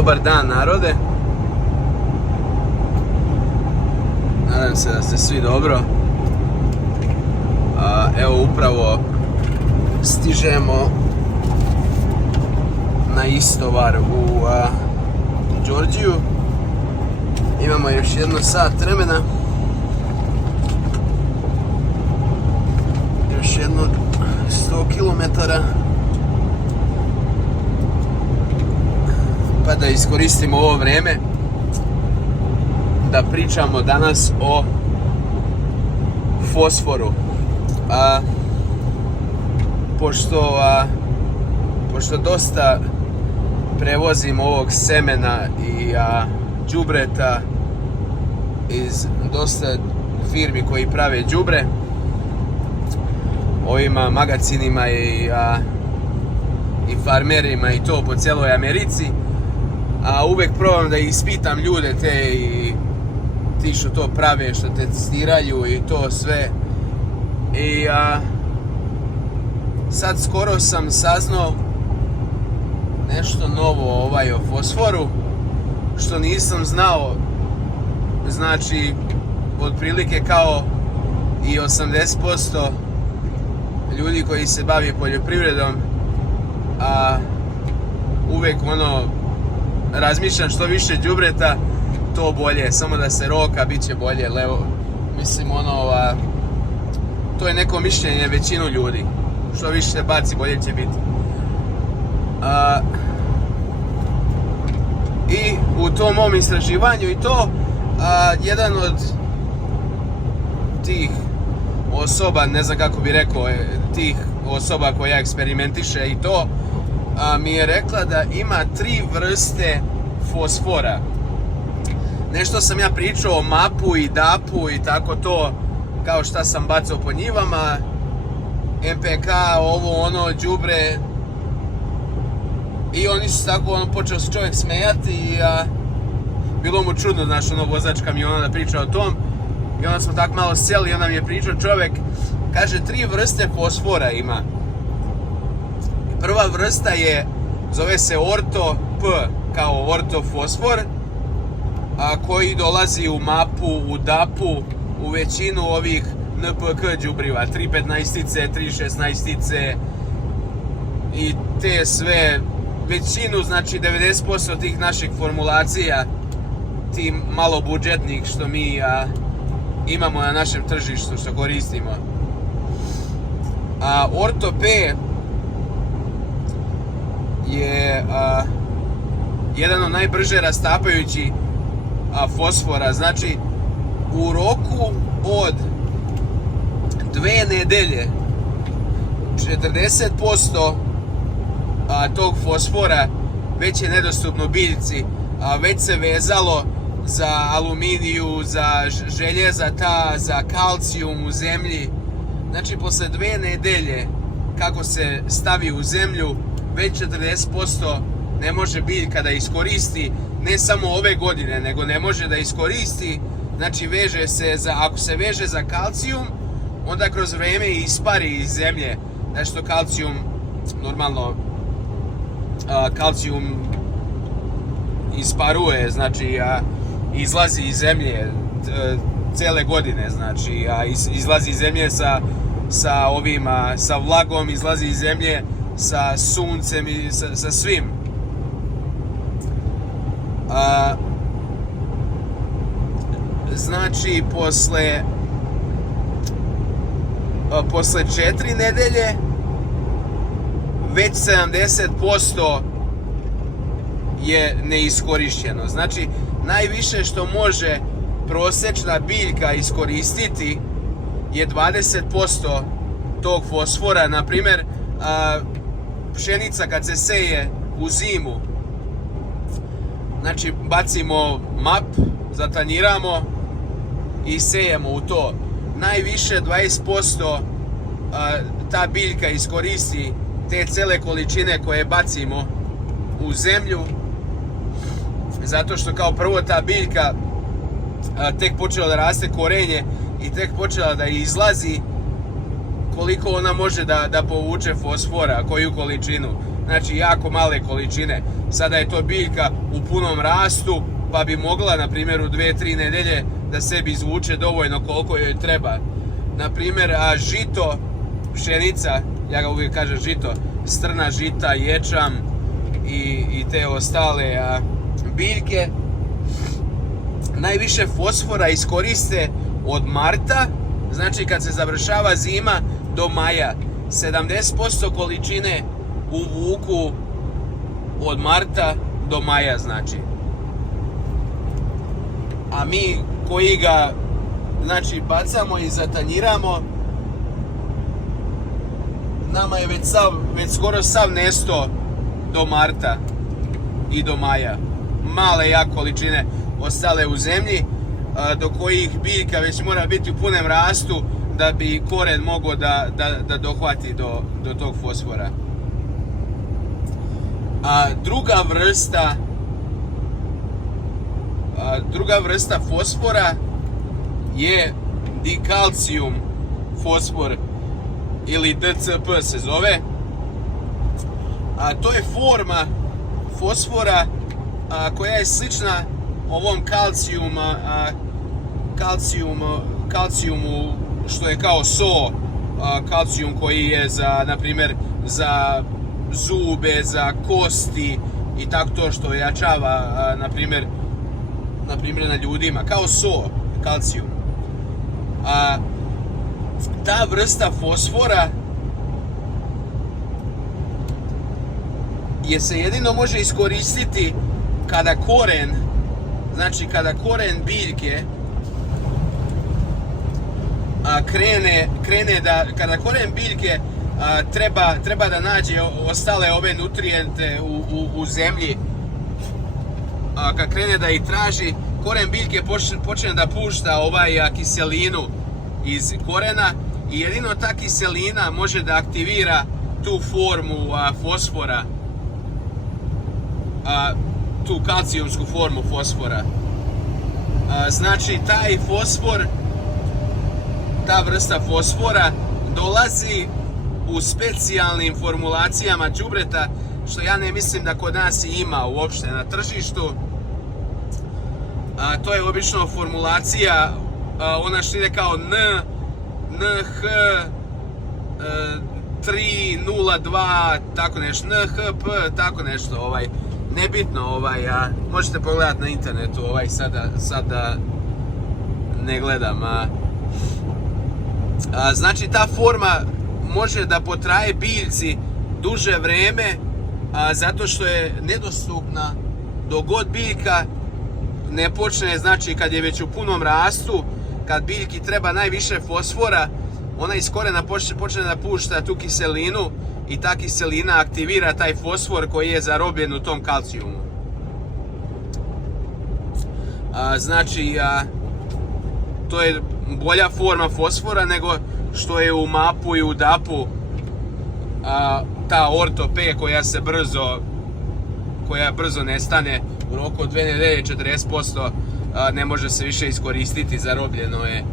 Dobar dan narode. Nadam se da ste svi dobro. Evo upravo stižemo na istovar u Đorđiju. Imamo još jedno sat vremena. Još jedno 100 km. Pa da iskoristimo ovo vrijeme da pričamo danas o fosforu. Pošto dosta prevozim ovog semena i đubreta iz dosta firmi koji prave đubre ovim magacinima i farmerima i to po cijeloj Americi, uvijek probam da ispitam ljude te i ti što to prave, što te testiraju i to sve. I sad skoro sam saznao nešto novo o fosforu što nisam znao. Znači, otprilike kao i 80% ljudi koji se bavi poljoprivredom, uvijek razmišljam što više đubreta to bolje, samo da se roka bit će bolje. Mislim to je neko mišljenje većinu ljudi, što više se baci bolje će biti. I u tom mom istraživanju i to jedan od tih osoba, ne znam kako bi rekao, tih osoba koja eksperimentiše i to, mi je rekla da ima 3 vrste fosfora. Nešto sam ja pričao o mapu i dapu i tako to, kao šta sam bacao po njivama, MPK, ovo ono, đubre. I oni su tako, počeo se čovjek smejati i bilo mu čudno, znaš, vozač kamiona da priča o tom. I onda smo tako malo sjeli i onda mi je pričao čovjek, kaže 3 vrste fosfora ima. Prva vrsta zove se orto P, kao ortofosfor, koji dolazi u mapu, u dapu, u većinu ovih NPK đubriva, 3.15-ice, 3.16-ice i te sve, većinu, znači 90% tih naših formulacija, ti malo budžetnih što mi imamo na našem tržištu, što koristimo. Orto P je jedan od najbrže rastapajućih fosfora. Znači, u roku od 2 nedelje 40% tog fosfora već je nedostupno biljci, već se vezalo za aluminiju, za željezata, za kalcijum u zemlji. Znači, posle 2 nedelje kako se stavi u zemlju, već 40% ne može biljka da iskoristi, ne samo ove godine, nego ne može da iskoristi. Znači, veže se ako se veže za kalcijum, onda kroz vrijeme ispari iz zemlje. Znači, što kalcijum, normalno, kalcijum isparuje, znači, izlazi iz zemlje cele godine, znači, izlazi iz zemlje sa vlagom, izlazi iz zemlje sa suncem i sa svim. Znači, posle 4 nedelje već 70% je neiskorišćeno. Znači, najviše što može prosječna biljka iskoristiti je 20% tog fosfora. Na primjer, pšenica kad se seje u zimu, znači bacimo map, zatanjiramo i sejemo u to. Najviše 20% ta biljka iskoristi te cele količine koje bacimo u zemlju, zato što kao prvo ta biljka tek počela da raste korenje i tek počela da izlazi, koliko ona može da povuče fosfora, koju količinu. znači jako male količine. Sada je to biljka u punom rastu, pa bi mogla, na primjer, u 2-3 nedelje da sebi izvuče dovoljno koliko joj treba. Na primjer, žito, pšenica, ja ga uvijek kažem žito, strna žita, ječam i te ostale biljke, najviše fosfora iskoriste od marta, znači kad se završava zima, do maja. 70% količine uvuku od marta do maja, znači. A mi koji ga, znači, bacamo i zatanjiramo, nama je već skoro sav nesto do marta i do maja. Male jak količine ostale u zemlji, do kojih biljka već mora biti u punem rastu da bi koren mogao da dohvati do tog fosfora. Druga vrsta fosfora je dikalcijum fosfor ili DCP se zove. To je forma fosfora koja je slična ovom kalcijumu što je kao so, kalcijum koji je za, na primjer, za zube, za kosti i tako to što jačava, na primjer na ljudima, kao so, kalcijum. Ta vrsta fosfora se jedino može iskoristiti kada koren, znači kada koren biljke krene da, kada koren biljke treba da nađe ostale ove nutrijente u zemlji, kad krene da ih traži, koren biljke počne da pušta kiselinu iz korena i jedino ta kiselina može da aktivira tu formu fosfora, tu kalcijumsku formu fosfora. Znači taj fosfor, ta vrsta fosfora dolazi u specijalnim formulacijama đubreta, što ja ne mislim da kod nas ima uopšte na tržištu. To je obično formulacija, ona što ide kao NH 302, tako nešto, NHP, tako nešto, nebitno, možete pogledati na internetu, sad da ne gledam. Znači ta forma može da potraje biljci duže vreme, zato što je nedostupna dok god biljka ne počne, znači kad je već u punom rastu, kad biljki treba najviše fosfora, ona iz korena počne da pušta tu kiselinu i ta kiselina aktivira taj fosfor koji je zarobljen u tom kalcijumu. Znači, to je bolja forma fosfora nego što je u mapu i u dapu ta orto P koja brzo nestane u roku od 2 nedelje, 40% ne može se više iskoristiti, zarobljeno je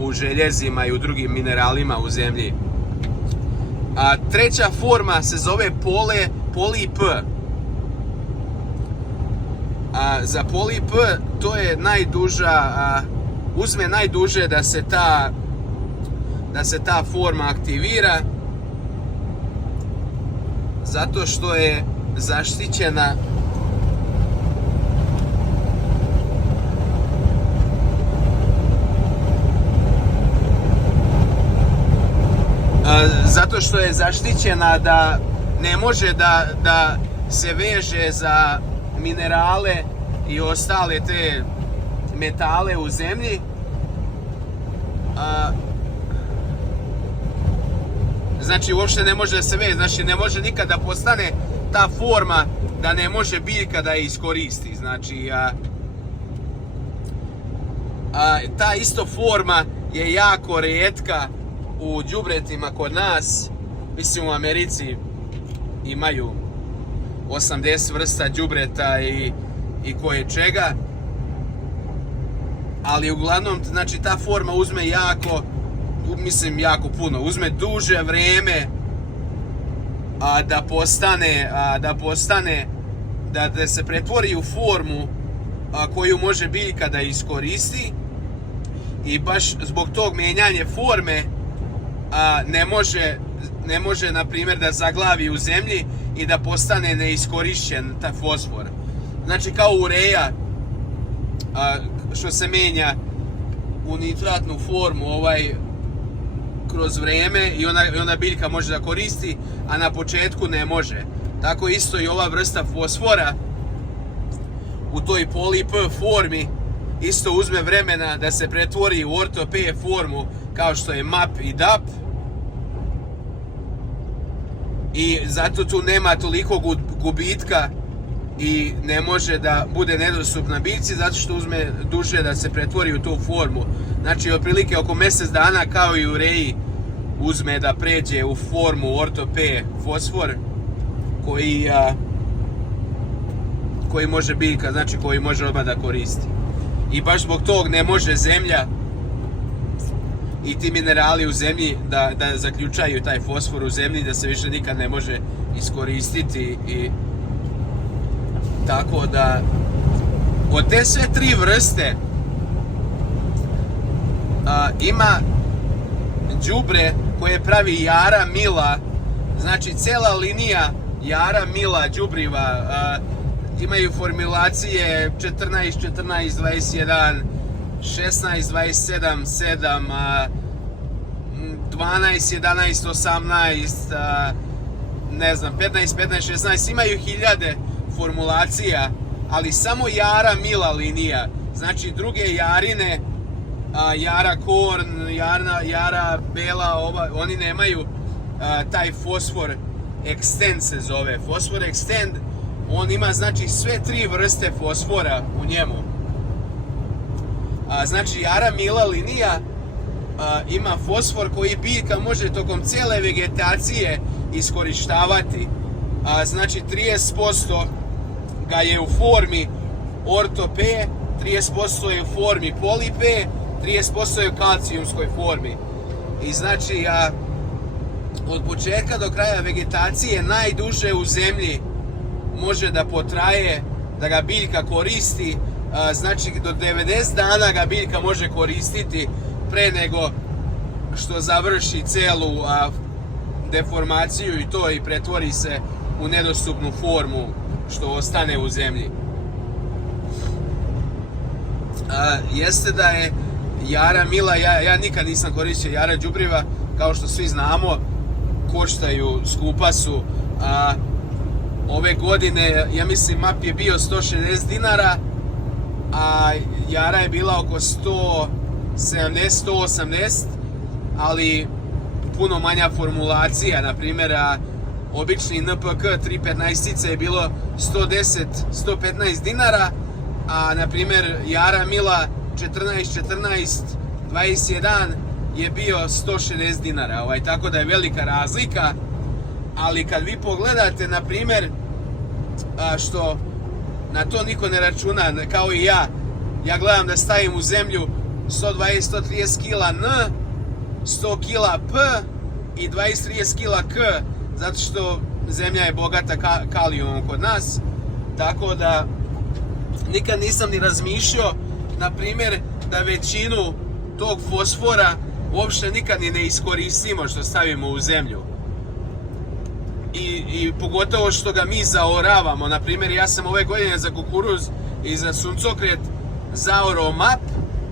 u željezima i u drugim mineralima u zemlji. Treća forma se zove poli-P. Za poli-P to je najduža, uzme najduže da se ta forma aktivira, zato što je zaštićena da ne može da se veže za minerale i ostale te metale u zemlji. Znači uopšte ne može da se veže, znači ne može nikada da postane ta forma da ne može biljka da je iskoristi. Znači ta isto forma je jako rijetka u đubretima kod nas. Mislim u Americi imaju 80 vrsta đubreta i koje čega, ali uglavnom, znači ta forma uzme jako puno, uzme duže vreme da se pretvori u formu koju može biljka da iskoristi, i baš zbog tog mijenjanja forme ne može na primjer da zaglavi u zemlji i da postane neiskorišćen taj fosfor. Znači kao ureja što se mijenja u nitratnu formu kroz vrijeme i onda biljka može da koristi, a na početku ne može. Tako isto i ova vrsta fosfora u toj poly-P formi isto uzme vremena da se pretvori u orto-P formu kao što je MAP i DAP, i zato tu nema toliko gubitka i ne može da bude nedostupna biljci, zato što uzme duže da se pretvori u tu formu. Znači otprilike oko mjesec dana, kao i u reji, uzme da pređe u formu orto-P fosfor koji može biljka, znači koji može odmah da koristi. I baš zbog tog ne može zemlja i ti minerali u zemlji da zaključaju taj fosfor u zemlji, da se više nikad ne može iskoristiti. I tako da od te sve tri vrste ima đubre koje pravi Jara Mila. Znači cela linija Jara Mila đubriva imaju formulacije 14, 14, 21, 16, 27, 7, 12, 11, 18, ne znam, 15, 15, 16, imaju hiljade formulacija, ali samo Jara Mila linija, znači druge jarine, Jara Korn, Jara Bela, oni nemaju taj fosfor extend se zove. Fosfor extend, on ima znači sve tri vrste fosfora u njemu. Znači Jara Mila linija ima fosfor koji biljka može tokom cijele vegetacije iskorištavati. Znači 30% ga je u formi orto-P, 30% je u formi poly-P, 30% je u kalcijumskoj formi. I znači od početka do kraja vegetacije najduže u zemlji može da potraje, da ga biljka koristi, znači do 90 dana ga biljka može koristiti pre nego što završi celu deformaciju i to i pretvori se u nedostupnu formu što ostane u zemlji. Jeste da je Jara Mila, ja nikad nisam koristio Jara đubriva, kao što svi znamo, koštaju, skupa su. Ove godine, ja mislim, MAP je bio 160 dinara, a Jara je bila oko 170, 180, ali puno manja formulacija. Na primjer, obični NPK 315 je bilo 110, 115 dinara, a na primjer Jara Mila 14, 14, 21 je bio 160 dinara. Tako da je velika razlika. Ali kad vi pogledate, na primjer, što na to niko ne računa, kao i ja gledam da stavim u zemlju 120-130 kila N, 100 kila P i 20-30 kila K, zato što zemlja je bogata kalijumom kod nas, tako da nikad nisam ni razmišljao, na primjer, da većinu tog fosfora uopšte nikad ni ne iskoristimo što stavimo u zemlju. I pogotovo što ga mi zaoravamo. Na primjer, ja sam ove godine za kukuruz i za suncokret zaorao MAP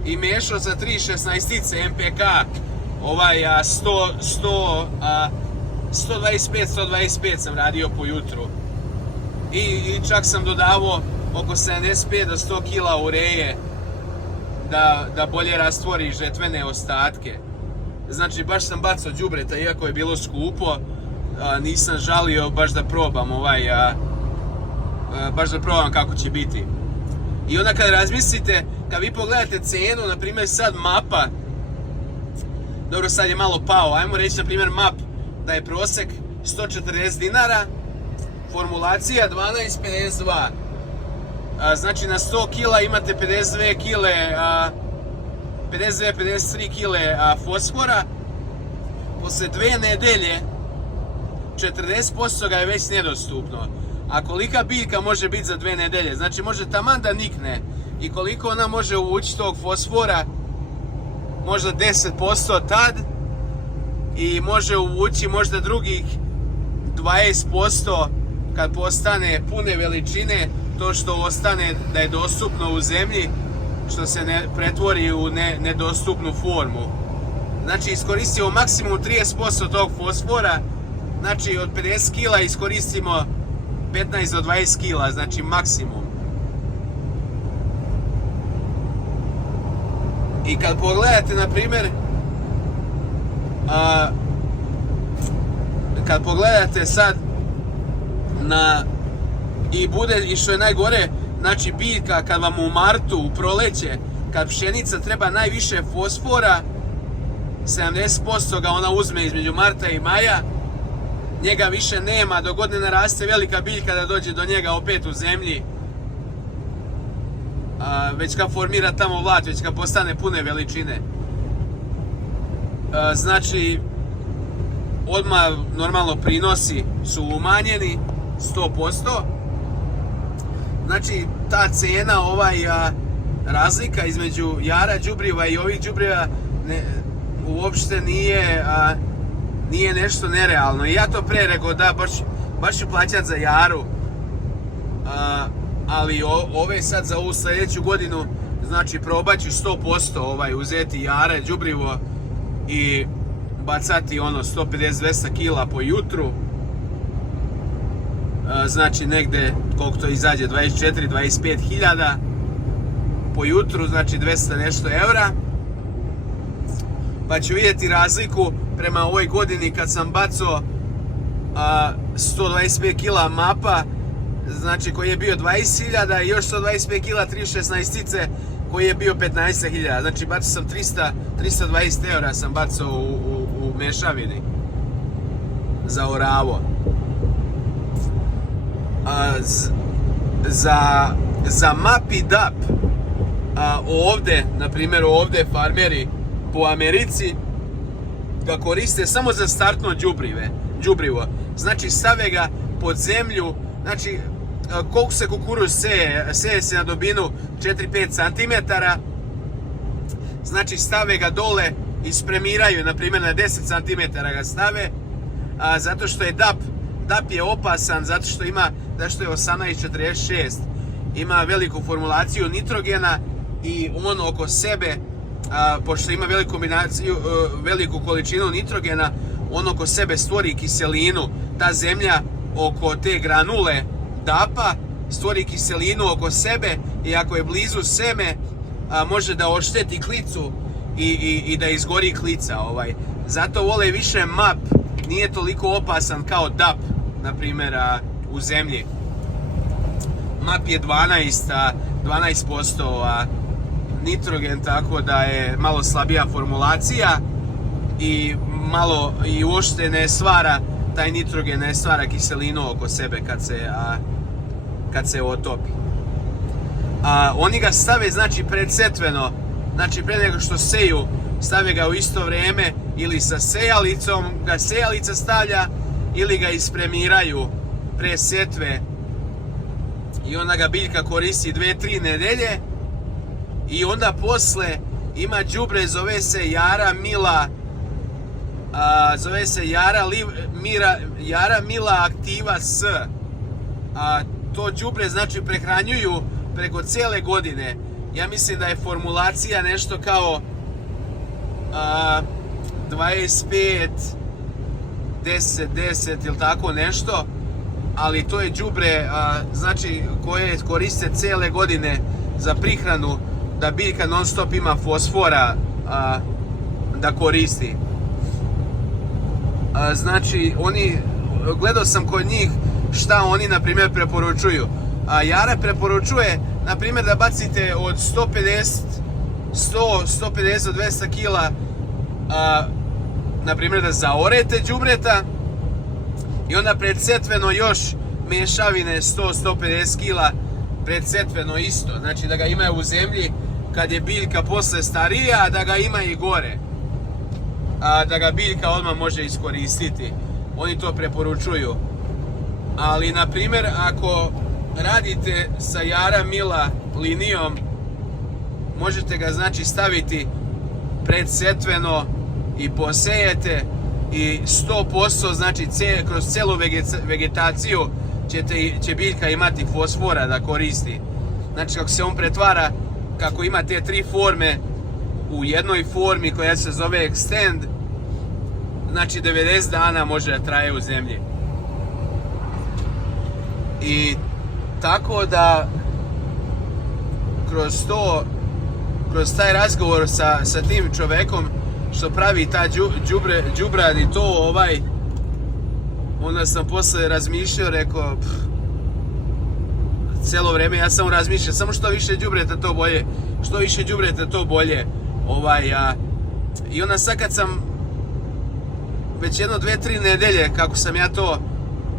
i mešao za 3/16 MPK 125 sam radio po jutru. I čak sam dodavao oko 75 do 100 kila ureje da bolje rastvori žetvene ostatke. Znači baš sam bacao đubreta, iako je bilo skupo, nisam žalio baš da probam baš da probam kako će biti. I onda kad razmislite, kad vi pogledate cenu, na primjer sad MAP-a, dobro sad je malo pao, ajmo reći na primjer MAP da je prosek 140 dinara, formulacija 12,52. Znači na 100 kila imate 52 kile, 52-53 kile fosfora. Posle 2 nedelje 40% ga je već nedostupno. A kolika biljka može biti za 2 nedelje? Znači može taman da nikne. I koliko ona može uvući tog fosfora? Možda 10% tad. I može uvući možda drugih 20% kad postane pune veličine, to što ostane da je dostupno u zemlji, što se ne pretvori u nedostupnu formu. Znači iskoristimo maksimum 30% tog fosfora, znači od 50 kila iskoristimo 15 do 20 kila, znači maksimum. I kad pogledate, na primjer, kad pogledate sad i što je najgore, znači biljka kad vam u martu, u proleće, kad pšenica treba najviše fosfora, 70% ga ona uzme između marta i maja, njega više nema dok god ne naraste velika biljka da dođe do njega opet u zemlji, već kad formira tamo vlat, već kad postane pune veličine. Znači odmah normalno prinosi su umanjeni 100%. Znači ta cena, razlika između jara đubriva i ovih đubriva uopšte nije nešto nerealno. I ja to pre rekao da baš ću plaćati za jaru, ali ove sad za ovu sljedeću godinu, znači probat ću 100% uzeti jare đubrivo i bacati 150-200 kila po jutru, znači negde koliko to izađe, 24-25 hiljada po jutru, znači 200 nešto eura, pa ću vidjeti razliku prema ovoj godini kad sam bacao 125 kila mapa, znači koji je bio 20.000 i još 125 kila 316-ice koji je bio 15.000, znači bacao sam 320 eura sam bacao u mešavini za oravo. Za MAP i DAP ovdje, na primjer ovdje farmeri po Americi ga koriste samo za startno đubrivo, znači stave ga pod zemlju, znači koliko se kukuruz seje se na dubinu 4-5 cm, znači stave ga dole i spremiraju, na primjer na 10 cm ga stave, zato što je DAP je opasan, zato što je 1846, ima veliku formulaciju nitrogena i on oko sebe, pošto ima veliku količinu nitrogena, on oko sebe stvori kiselinu. Ta zemlja oko te granule DAP-a stvori kiselinu oko sebe i ako je blizu seme, može da ošteti klicu i da izgori klica. Zato vole više MAP, nije toliko opasan kao DAP, na primjer u zemlji. MAP je 12% nitrogen, tako da je malo slabija formulacija i uopšte ne stvara, taj nitrogen ne stvara kiselinu oko sebe kad se otopi. Oni ga stave, znači, predsetveno, znači pre nego što seju, stave ga u isto vrijeme ili sa sejalicom, ga sejalica stavlja, ili ga ispremiraju pre setve i onda ga biljka koristi 2-3 nedelje i onda posle ima đubre, zove se Jara Mila, zove se Jara Mila Aktiva S. To đubre, znači, prehranjuju preko cijele godine. Ja mislim da je formulacija nešto kao 25 10 ili tako nešto, ali to je đubre, znači, koje koriste cijele godine za prihranu, da biljka non stop ima fosfora da koristi. Znači, gledao sam kod njih šta oni, na primjer, preporučuju. Jara preporučuje, na primjer, da bacite od 150 do 200 kila, na primjer, da zaorete đubreta i onda predsetveno još mješavine 100-150 kila predsetveno isto, znači da ga imaju u zemlji kad je biljka posle starija, da ga ima i gore, da ga biljka odmah može iskoristiti. oni to preporučuju. Ali na primjer ako radite sa Jara Mila linijom, možete ga znači staviti predsetveno i posejete i 100% znači kroz celu vegetaciju će biljka imati fosfora da koristi. Znači kako se on pretvara, kako ima te 3 forme u jednoj formi koja se zove Extend, znači 90 dana može da traje u zemlji. I tako da kroz taj razgovor sa tim čovekom što pravi ta đubrad i to onda sam posle razmišljao, rekao cijelo vrijeme ja sam razmišljao samo što više đubreta to bolje, što više đubreta to bolje. I onda sad kad sam već 1-2-3 nedelje kako sam ja to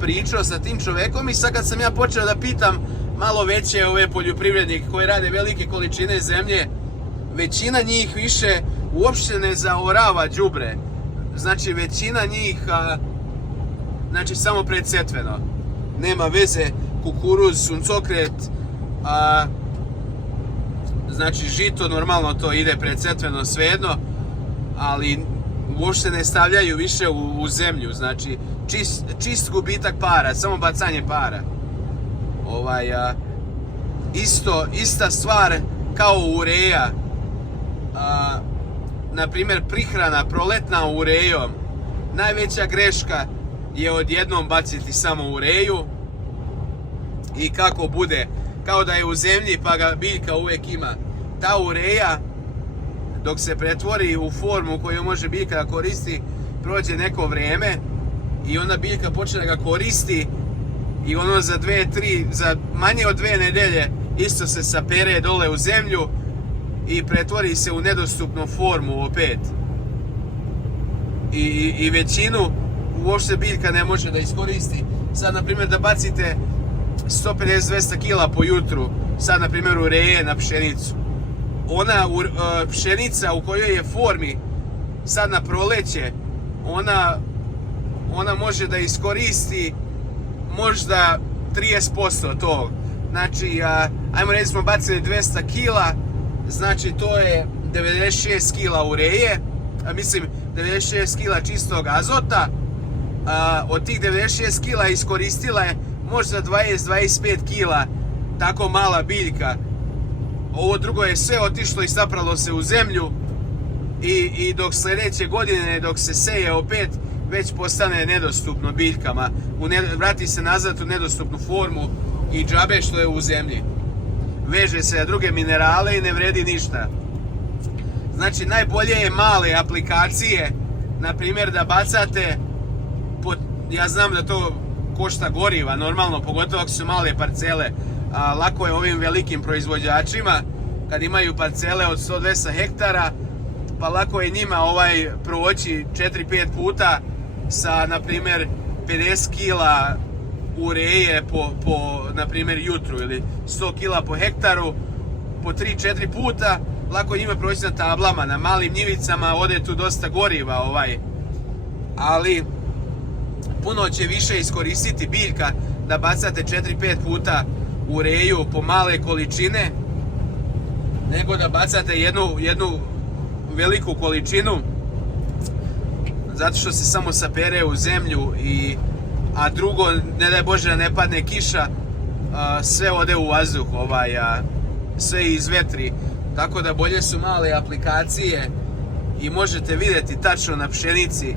pričao sa tim čovekom i sad kad sam ja počeo da pitam malo veće ove poljoprivrednike koji rade velike količine zemlje, većina njih više uopšte ne zaorava đubre. Znači većina njih znači samo predsetveno. Nema veze, kukuruz, suncokret, znači žito normalno to ide predsetveno svejedno, ali uopšte ne stavljaju više u zemlju, znači čist gubitak para, samo bacanje para. Ista stvar kao ureja, na primjer prihrana proletna urejom, najveća greška je odjednom baciti samo ureju i kako bude, kao da je u zemlji pa ga biljka uvijek ima. Ta ureja dok se pretvori u formu koju može biljka da koristi, prođe neko vrijeme i onda biljka počne da ga koristi i ono za manje od 2 nedelje isto se sapere dole u zemlju i pretvori se u nedostupnu formu opet. I većinu uopšte biljka ne može da iskoristi. Sad na primjer da bacite 150-200 kila po jutru, sad na primjer ureje na pšenicu. Ona pšenica u kojoj je formi sad na proleće, ona može da iskoristi možda 30% tog. Znači, ajmo reći smo bacili 200 kila, znači to je 96 kila ureje, mislim 96 kila čistog azota. Od tih 96 kila iskoristila je možda 20-25 kila tako mala biljka. Ovo drugo je sve otišlo i sapralo se u zemlju i dok sljedeće godine, dok se seje opet, već postane nedostupno biljkama, vrati se nazad u nedostupnu formu i džabe što je u zemlji. Veže se na druge minerale i ne vredi ništa. Znači najbolje je male aplikacije, na primjer da bacate, ja znam da to košta goriva normalno, pogotovo ako su male parcele, lako je ovim velikim proizvođačima kad imaju parcele od 100-200 hektara, pa lako je njima proći 4-5 puta sa na primjer 50 kila ureje po na primjer jutru ili 100 kila po hektaru po 3-4 puta, lako je njima proći na tablama, na malim njivicama ode tu dosta goriva ali puno će više iskoristiti biljka da bacate 4-5 puta ureju po male količine nego da bacate jednu veliku količinu, zato što se samo sapere u zemlju a drugo, ne daj Bože da ne padne kiša, sve ode u vazduh, sve izvetri, tako da bolje su male aplikacije i možete vidjeti tačno na pšenici.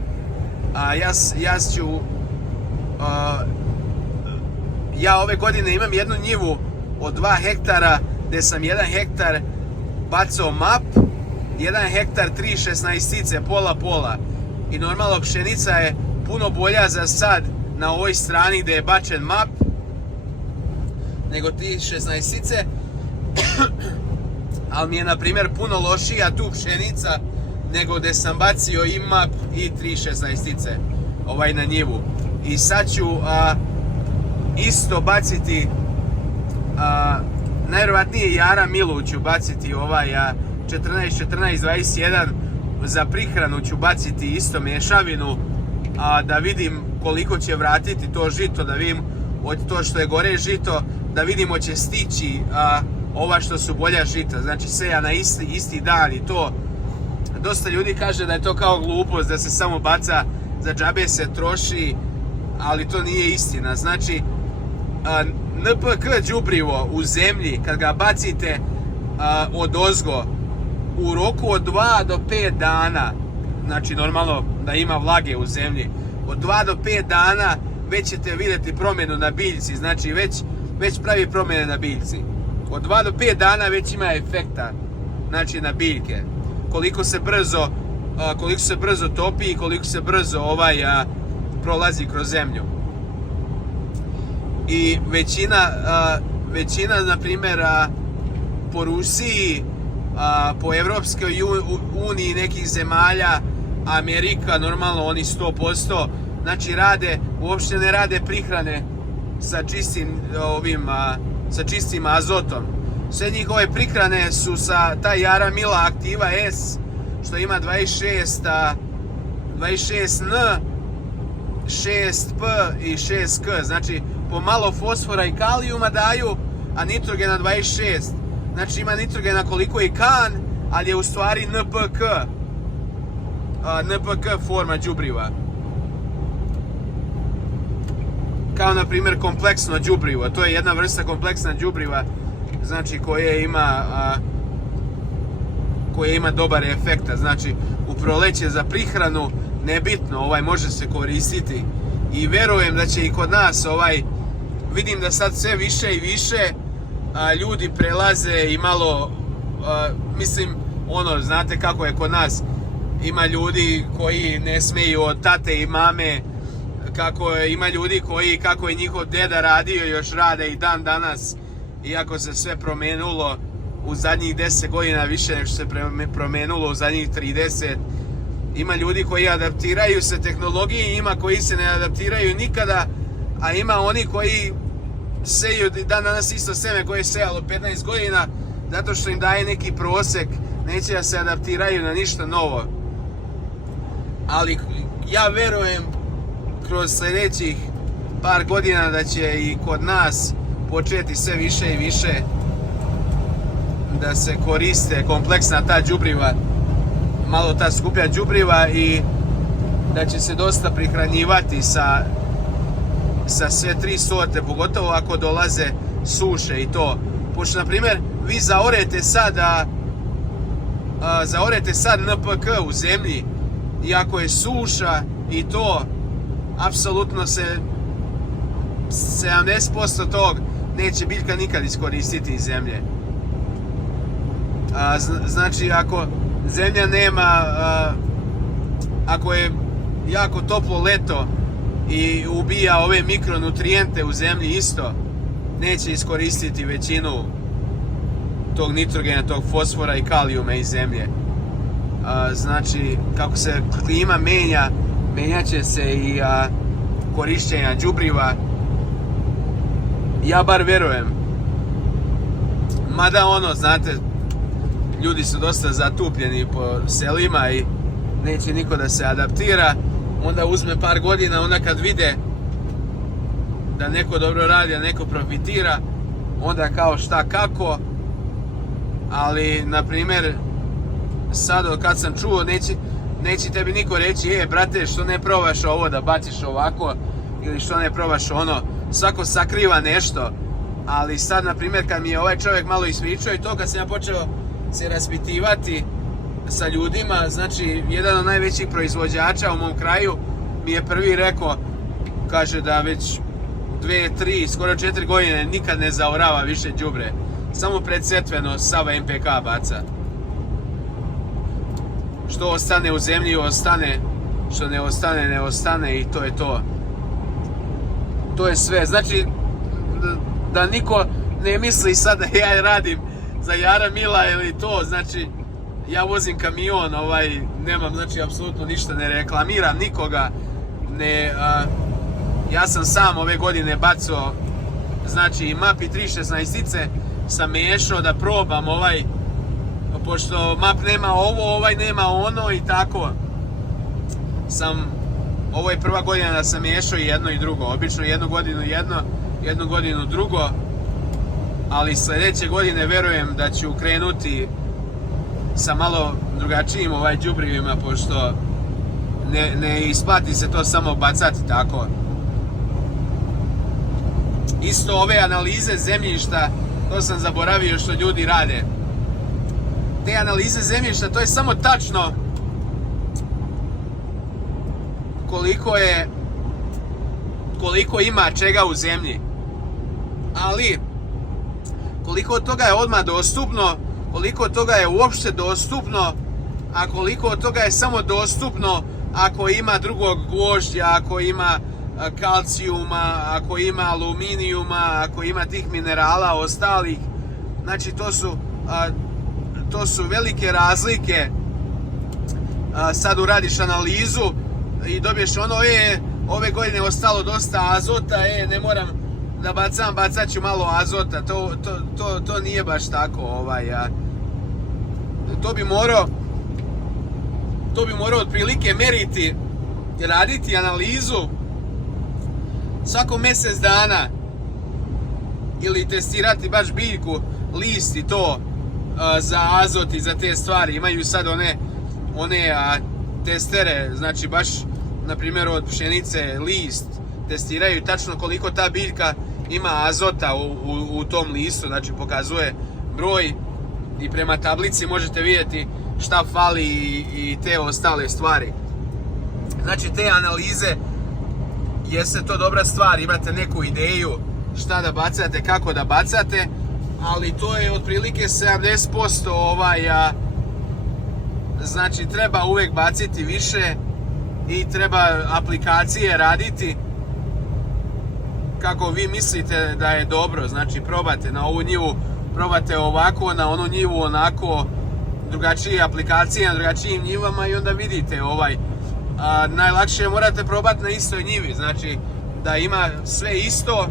Ja ove godine imam jednu njivu od 2 hektara gdje sam 1 hektar bacao map, 1 hektar 3/16, pola. I normalno pšenica je puno bolja za sad na ovoj strani gdje je bačen map nego 3/16, ali mi je na primjer puno lošija tu pšenica nego gdje sam bacio i map i 3/16 na njivu. I sad ću isto baciti, najvjerojatnije Jara Milu ću baciti 14-14-21, za prihranu ću baciti isto mješavinu da vidim koliko će vratiti to žito, da vidim to što je gore žito, da vidimo će stići ova što su bolja žita, znači seja na isti dan i to. Dosta ljudi kaže da je to kao glupost, da se samo baca, za džabe se troši, ali to nije istina. Znači, NPK đubrivo u zemlji, kad ga bacite odozgo, u roku od 2 do 5 dana, znači normalno da ima vlage u zemlji, od 2 do 5 dana već ćete vidjeti promjenu na biljci, znači već pravi promjene na biljci. Od 2 do 5 dana već ima efekta, znači na biljke. Koliko se brzo topi i koliko se brzo prolazi kroz zemlju. I većina na primjer, po Rusiji, po Evropskoj uniji nekih zemalja, Amerika, normalno oni 100%, znači uopšte ne rade prihrane sa čistim azotom. Sve njihove prihrane su sa ta Jara Mila Aktiva S, što ima 26N, 6P i 6K, znači po malo fosfora i kalijuma daju, a nitrogena 26. Znači ima nitrogena koliko i kan, ali je u stvari NPK forma đubriva. Kao na primjer kompleksno đubrivo, to je jedna vrsta kompleksna đubriva, znači koje ima dobar efekta. Znači u proleće za prihranu nebitno, može se koristiti i verujem da će i kod nas vidim da sad sve više i više ljudi prelaze i malo, mislim, znate kako je kod nas, ima ljudi koji ne smeju od tate i mame, ima ljudi koji, kako je njihov deda radio, još rade i dan danas, iako se sve promenilo u zadnjih 10 godina više nego što se promenilo u zadnjih 30. Ima ljudi koji adaptiraju se tehnologiji, ima koji se ne adaptiraju nikada, a ima oni koji seju dan danas isto seme koje je sejalo 15 godina zato što im daje neki prosek, neće da se adaptiraju na ništa novo. Ali ja verujem kroz sljedećih par godina da će i kod nas početi sve više i više da se koriste kompleksna ta đubriva, malo ta skuplja đubriva, i da će se dosta prihranjivati sa sve tri sorte, pogotovo ako dolaze suše i to. Pošto, na primjer, vi zaorete sad NPK u zemlji i ako je suša i to, apsolutno se 70% tog neće biljka nikad iskoristiti iz zemlje. Znači, ako zemlja nema, ako je jako toplo leto i ubija ove mikronutrijente u zemlji isto, neće iskoristiti većinu tog nitrogena, tog fosfora i kalijuma iz zemlje. Znači, kako se klima menjat će se i korištenja đubriva. Ja bar verujem. Mada znate, ljudi su dosta zatupljeni po selima i neće niko da se adaptira. Onda uzme par godina, onda kad vide da neko dobro radi, a neko profitira, onda kao šta kako. Ali, na primjer, sad kad sam čuo, neće tebi niko reći, brate, što ne probaš ovo da baciš ovako, ili što ne probaš ono. Svako sakriva nešto, ali sad, na primjer, kad mi je ovaj čovjek malo ispričao i to, kad sam ja počeo se raspitivati sa ljudima, znači, jedan od najvećih proizvođača u mom kraju mi je prvi rekao, kaže da već 2, 3, skoro 4 godine nikad ne zaorava više đubre. Samo predsetveno Sava MPK baca. Što ostane u zemlji, ostane. Što ne ostane, ne ostane, i to je to. To je sve. Znači, da niko ne misli sad da ja radim za Jara Mila ili to, znači, ja vozim kamion, nemam, znači, apsolutno ništa, ne reklamiram nikoga, ja sam sam ove godine bacao, znači, MAP i 3.16-ice sam mešao da probam pošto MAP nema ovo, nema ono, i tako sam ovo je prva godina da sam miješao jedno i drugo. Obično jednu godinu jedno, jednu godinu drugo. Ali sljedeće godine verujem da ću krenuti sa malo drugačijim đubrivima, pošto ne isplati se to samo bacati tako. Isto ove analize zemljišta, to sam zaboravio što ljudi rade. Te analize zemljišta, to je samo tačno koliko ima čega u zemlji. Ali koliko od toga je odmah dostupno, koliko od toga je uopšte dostupno, a koliko od toga je samo dostupno ako ima drugog gvožđa, ako ima kalcijuma, ako ima aluminijuma, ako ima tih minerala ostalih. Znači to su velike razlike. Sad uradiš analizu i dobiješ ove godine ostalo dosta azota, ne moram da bacat ću malo azota. To nije baš tako. To bi morao otprilike meriti, raditi analizu svako mjesec dana ili testirati baš biljku, list i to za azot i za te stvari. Imaju sad one testere, znači baš na primjer od pšenice list testiraju tačno koliko ta biljka ima azota u tom listu, znači pokazuje broj i prema tablici možete vidjeti šta fali i te ostale stvari. Znači te analize jeste to dobra stvar, imate neku ideju šta da bacate, kako da bacate, ali to je otprilike 70% znači treba uvijek baciti više i treba aplikacije raditi kako vi mislite da je dobro. Znači probate na ovu njivu, probate ovako, na onu njivu onako, drugačije aplikacije na drugačijim njivama i onda vidite najlakše morate probati na istoj njivi, znači da ima sve isto,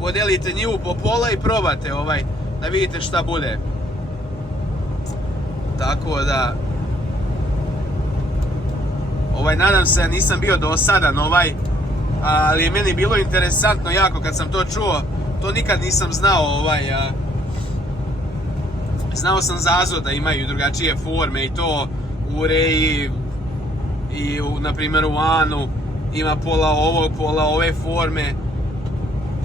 podelite njivu po pola i probate da vidite šta bude. Tako da nadam se da nisam bio dosadan ali je meni bilo interesantno jako kad sam to čuo, to nikad nisam znao. Znao sam za azot da imaju drugačije forme i to u ureji i na primjer u anu ima pola ovog, pola ove forme,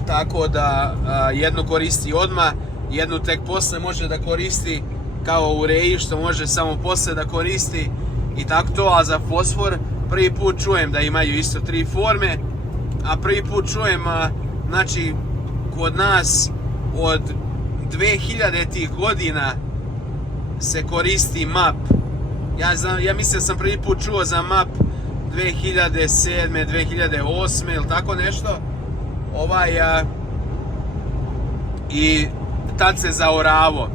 tako da jednu koristi odmah, jednu tek posle može da koristi kao u ureji što može samo posle da koristi i tako to. A za fosfor prvi put čujem da imaju isto 3 forme, a prvi put čujem znači kod nas od 2000-ih godina se koristi MAP. Ja mislim da sam prvi put čuo za MAP 2007. 2008. ili tako nešto. I tad se zaoravo.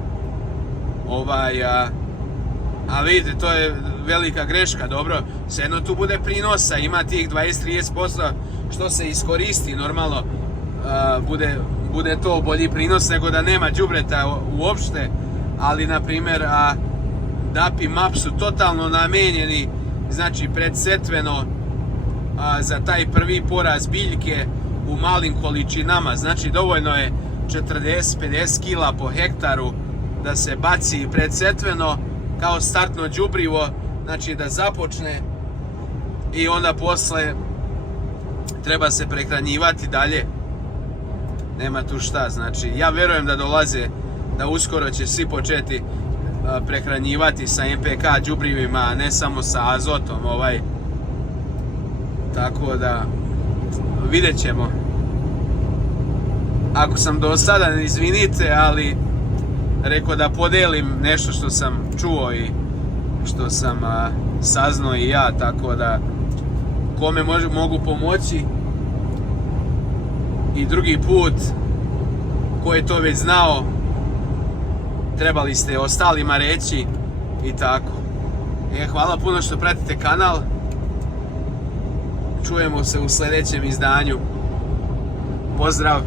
A vidite, to je velika greška, dobro. Svejedno tu bude prinosa, ima tih 20-30% što se iskoristi, normalno bude to bolji prinos nego da nema đubreta uopšte, ali na primjer DAP i MAP su totalno namenjeni, znači predsetveno za taj prvi porast biljke u malim količinama, znači dovoljno je 40-50 kila po hektaru da se baci predsetveno kao startno đubrivo, znači da započne i onda posle treba se prehranjivati dalje. Nema tu šta, znači ja verujem da dolaze, da uskoro će svi početi prehranjivati sa NPK đubrivima, a ne samo sa azotom. Tako da vidjet ćemo. Ako sam dosadan, izvinite, ali rekao da podelim nešto što sam čuo i što sam saznao i ja, tako da kome mogu pomoći i drugi put ko je to već znao trebali ste ostalima reći i tako. Hvala puno što pratite kanal, čujemo se u sljedećem izdanju, pozdrav.